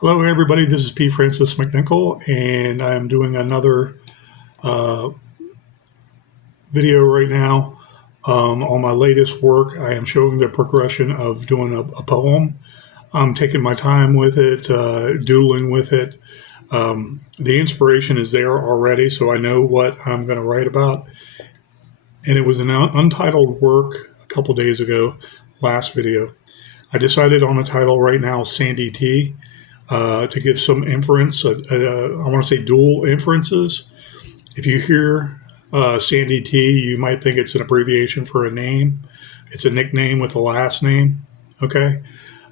Hello, everybody. This is P. Francis McNichol, and I am doing another uh, video right now on my latest work. I am showing the progression of doing a poem. I'm taking my time with it, doodling with it. The inspiration is there already, so I know what I'm going to write about. And it was an untitled work a couple days ago, last video. I decided on a title right now, Sandy T. To give some inference. I want to say dual inferences. If you hear Sandy T, you might think it's an abbreviation for a name. It's a nickname with a last name. Okay.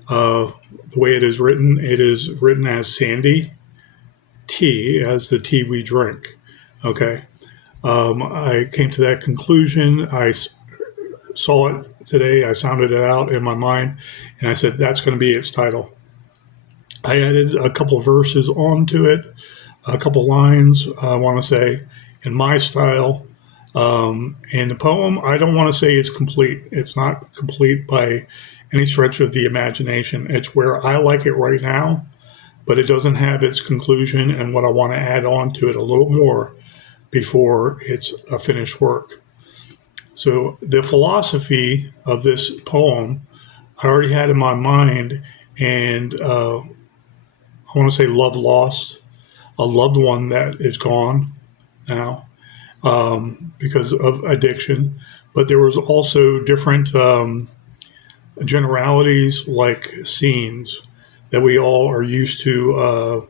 Uh, the way it is written as Sandy Tea, as the tea we drink. Okay. I came to that conclusion. Saw it today. I sounded it out in my mind, and I said that's going to be its title. I added a couple verses onto it, a couple lines, I want to say, in my style. And the poem, I don't want to say it's complete. It's not complete by any stretch of the imagination. It's where I like it right now, but it doesn't have its conclusion and what I want to add on to it a little more before it's a finished work. So the philosophy of this poem I already had in my mind, and I want to say love lost, a loved one that is gone now because of addiction. But there was also different generalities like scenes that we all are used to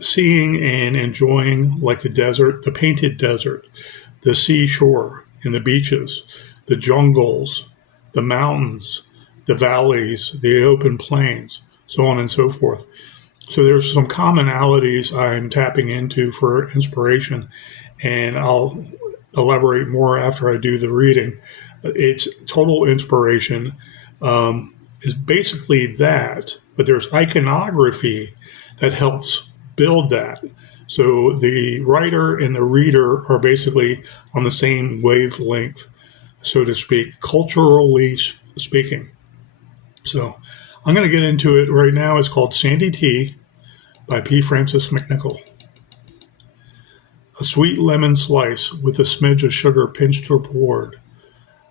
seeing and enjoying, like the desert, the painted desert, the seashore and the beaches, the jungles, the mountains, the valleys, the open plains, so on and so forth. So there's some commonalities I'm tapping into for inspiration, and I'll elaborate more after I do the reading. It's total inspiration is basically that, but there's iconography that helps build that. So the writer and the reader are basically on the same wavelength, so to speak, culturally speaking. So I'm going to get into it right now. It's called Sandy Tea by P. Francis McNichol. A sweet lemon slice with a smidge of sugar pinched or poured.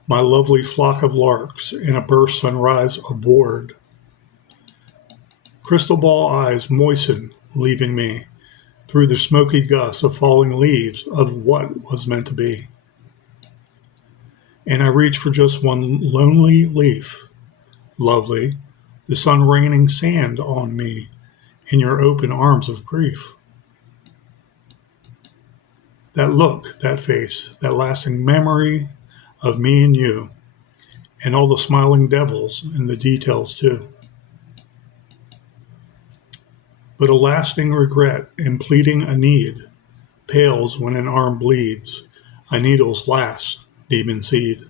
My lovely flock of larks in a burst sunrise abhorred. Crystal ball eyes moisten, leaving me through the smoky gusts of falling leaves of what was meant to be. And I reach for just one lonely leaf. Lovely, the sun raining sand on me in your open arms of grief. That look, that face, that lasting memory of me and you, and all the smiling devils in the details too. But a lasting regret in pleading a need pales when an arm bleeds, a needle's last demon seed.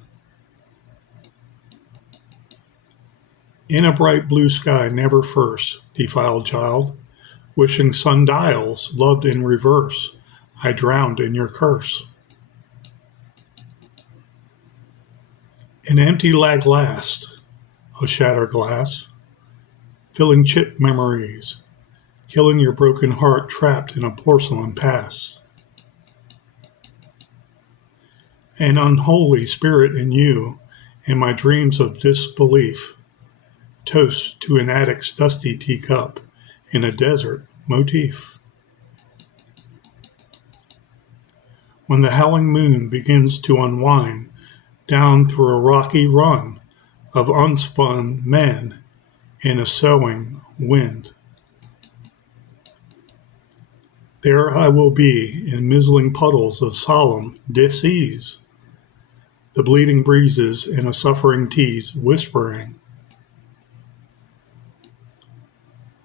In a bright blue sky never first, defiled child, wishing sundials loved in reverse, I drowned in your curse. An empty laglast, a shattered glass, filling chip memories, killing your broken heart trapped in a porcelain past. An unholy spirit in you and my dreams of disbelief, toast to an addict's dusty teacup in a desert motif. When the howling moon begins to unwind down through a rocky run of unspun men in a soughing wind. There I will be in mizzling puddles of solemn dis-ease, the bleeding breezes in a suffering tease whispering.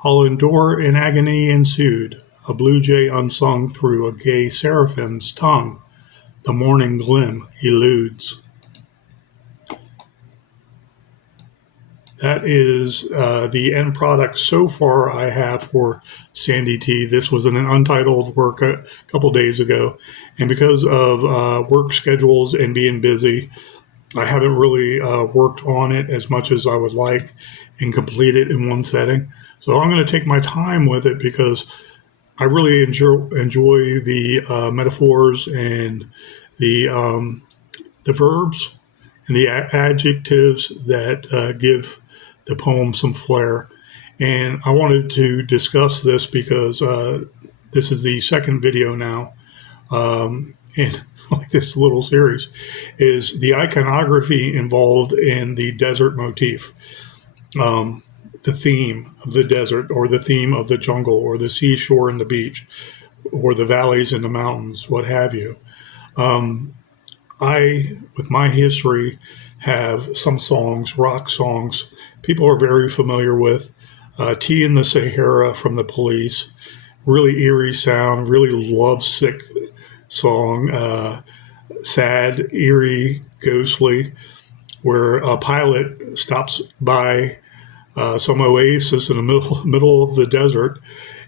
I'll endure in agony ensued, a blue jay unsung through a gay seraphim's tongue, the morning glim eludes. That is the end product so far I have for Sandy T. This was an untitled work a couple days ago, and because of work schedules and being busy, I haven't really worked on it as much as I would like and complete it in one setting. So I'm going to take my time with it because I really enjoy the metaphors and the verbs and the adjectives that give the poem some flair. And I wanted to discuss this because this is the second video now, and like this little series, is the iconography involved in the desert motif, the theme of the desert, or the theme of the jungle, or the seashore and the beach, or the valleys and the mountains, what have you. I, with my history, have some songs, rock songs, people are very familiar with. Tea in the Sahara from the Police, really eerie sound, really lovesick song, sad, eerie, ghostly, where a pilot stops by some oasis in the middle of the desert,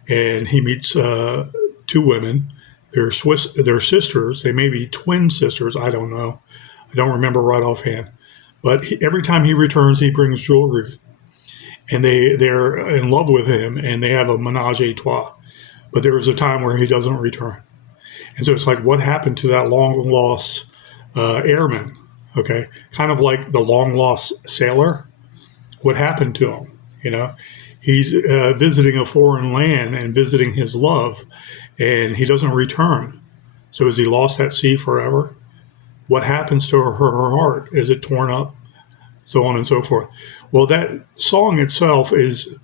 and he meets two women. They're sisters. They may be twin sisters. I don't know. I don't remember right offhand. But every time he returns, he brings jewelry, and they're in love with him, and they have a menage a trois. But there was a time where he doesn't return, and so it's like, what happened to that long lost airman? Okay, kind of like the long lost sailor. What happened to him? You know, he's visiting a foreign land and visiting his love, and he doesn't return. So is he lost at sea forever? What happens to her heart? Is it torn up? So on and so forth. Well, that song itself is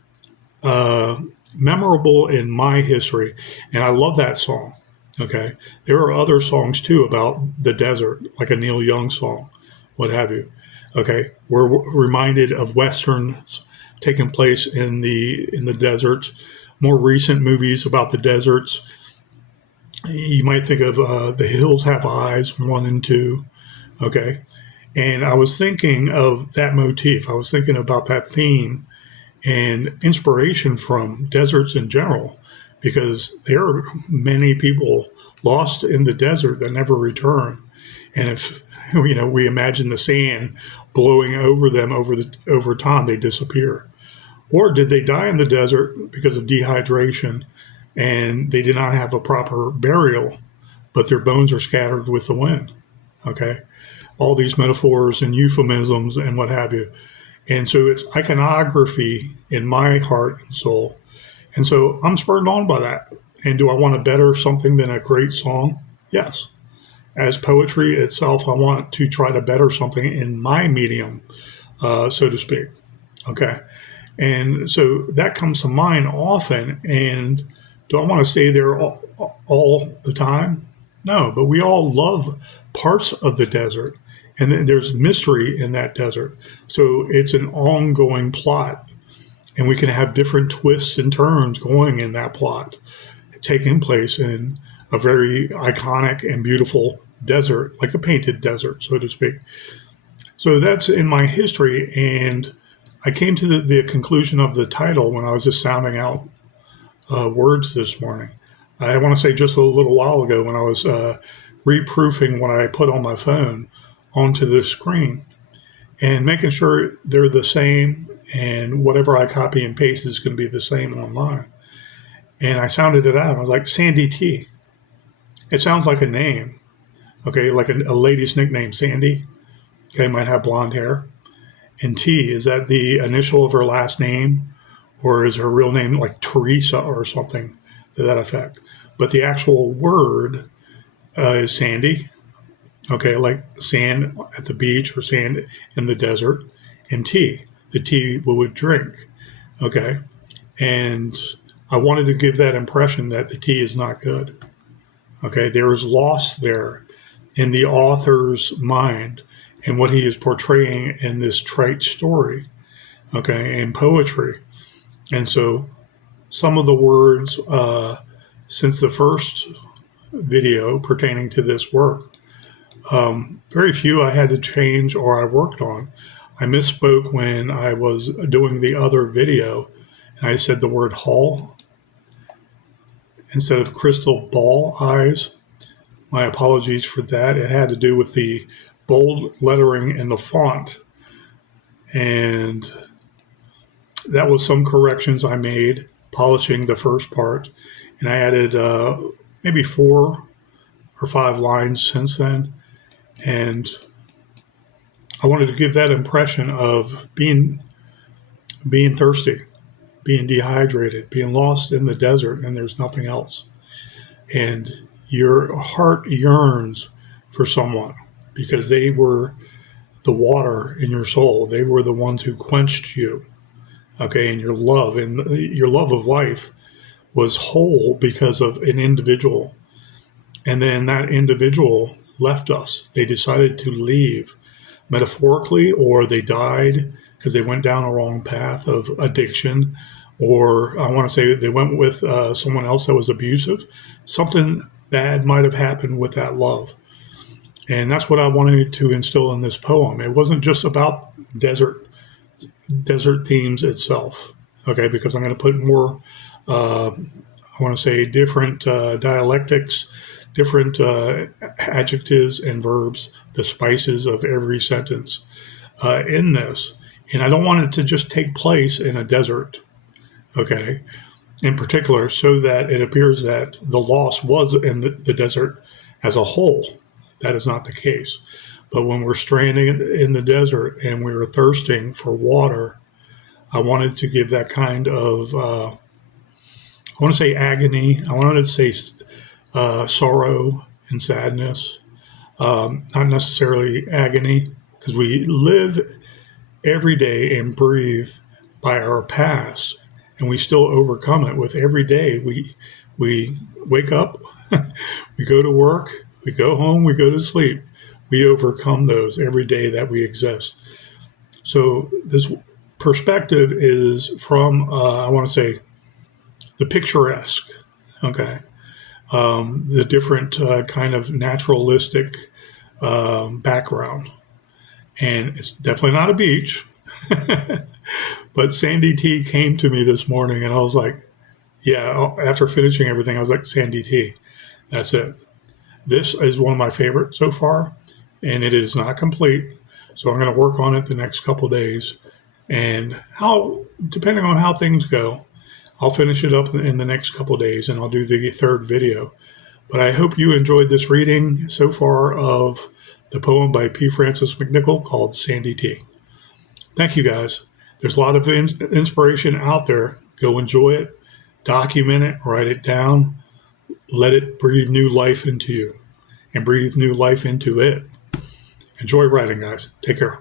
memorable in my history, and I love that song. Okay, there are other songs too about the desert, like a Neil Young song, what have you. Okay, we're reminded of westerns taking place in the deserts, more recent movies about the deserts. You might think of The Hills Have Eyes 1 and 2. Okay, and I was thinking of that motif. I was thinking about that theme and inspiration from deserts in general, because there are many people lost in the desert that never return. And if we imagine the sand blowing over them over time, they disappear. Or did they die in the desert because of dehydration and they did not have a proper burial, but their bones are scattered with the wind? Okay, all these metaphors and euphemisms and what have you. And so it's iconography in my heart and soul. And so I'm spurred on by that. And do I want to better something than a great song? Yes. As poetry itself, I want to try to better something in my medium, so to speak. Okay. And so that comes to mind often. And do I want to stay there all the time? No, but we all love parts of the desert. And then there's mystery in that desert. So it's an ongoing plot. And we can have different twists and turns going in that plot, taking place in a very iconic and beautiful desert, like the painted desert, so to speak. So that's in my history. And I came to the conclusion of the title when I was just sounding out words this morning. I want to say just a little while ago when I was reproofing what I put on my phone onto the screen and making sure they're the same, and whatever I copy and paste is going to be the same online. And I sounded it out. I was like, Sandy T. It sounds like a name. Okay, like a lady's nickname, Sandy. Okay, might have blonde hair. And T, is that the initial of her last name? Or is her real name like Teresa or something to that effect? But the actual word is Sandy. Okay, like sand at the beach or sand in the desert. And tea, the tea we would drink. Okay, and I wanted to give that impression that the tea is not good. Okay, there is loss there in the author's mind and what he is portraying in this trite story, okay, in poetry. And so some of the words since the first video pertaining to this work, very few I had to change or I worked on. I misspoke when I was doing the other video, and I said the word hull instead of crystal ball eyes. My apologies for that. It had to do with the bold lettering in the font. And that was some corrections I made, polishing the first part, and I added maybe 4 or 5 lines since then. And I wanted to give that impression of being thirsty, being dehydrated, being lost in the desert, and there's nothing else. And your heart yearns for someone because they were the water in your soul. They were the ones who quenched you. Okay, and your love of life was whole because of an individual. And then that individual left us. They decided to leave, metaphorically, or they died because they went down a wrong path of addiction, or I want to say they went with someone else that was abusive. Something bad might have happened with that love. And that's what I wanted to instill in this poem. It wasn't just about desert themes itself, okay, because I'm going to put more, I want to say, different dialectics, different adjectives and verbs, the spices of every sentence in this. And I don't want it to just take place in a desert, okay, in particular, so that it appears that the loss was in the desert as a whole. That is not the case. But when we're stranding in the desert and we were thirsting for water, I wanted to give that kind of, I want to say agony. I wanted to say sorrow and sadness, not necessarily agony, because we live every day and breathe by our past, and we still overcome it with every day. We wake up, we go to work, we go home, we go to sleep. We overcome those every day that we exist. So this perspective is from, I want to say, the picturesque, okay? The different kind of naturalistic background. And it's definitely not a beach. But Sandy T came to me this morning and I was like, yeah, after finishing everything, I was like, Sandy T, that's it. This is one of my favorites so far, and it is not complete. So I'm going to work on it the next couple of days. And depending on how things go, I'll finish it up in the next couple of days and I'll do the third video. But I hope you enjoyed this reading so far of the poem by P. Francis McNichol called Sandy T. Thank you, guys. There's a lot of inspiration out there. Go enjoy it, document it, write it down, let it breathe new life into you and breathe new life into it. Enjoy writing, guys. Take care.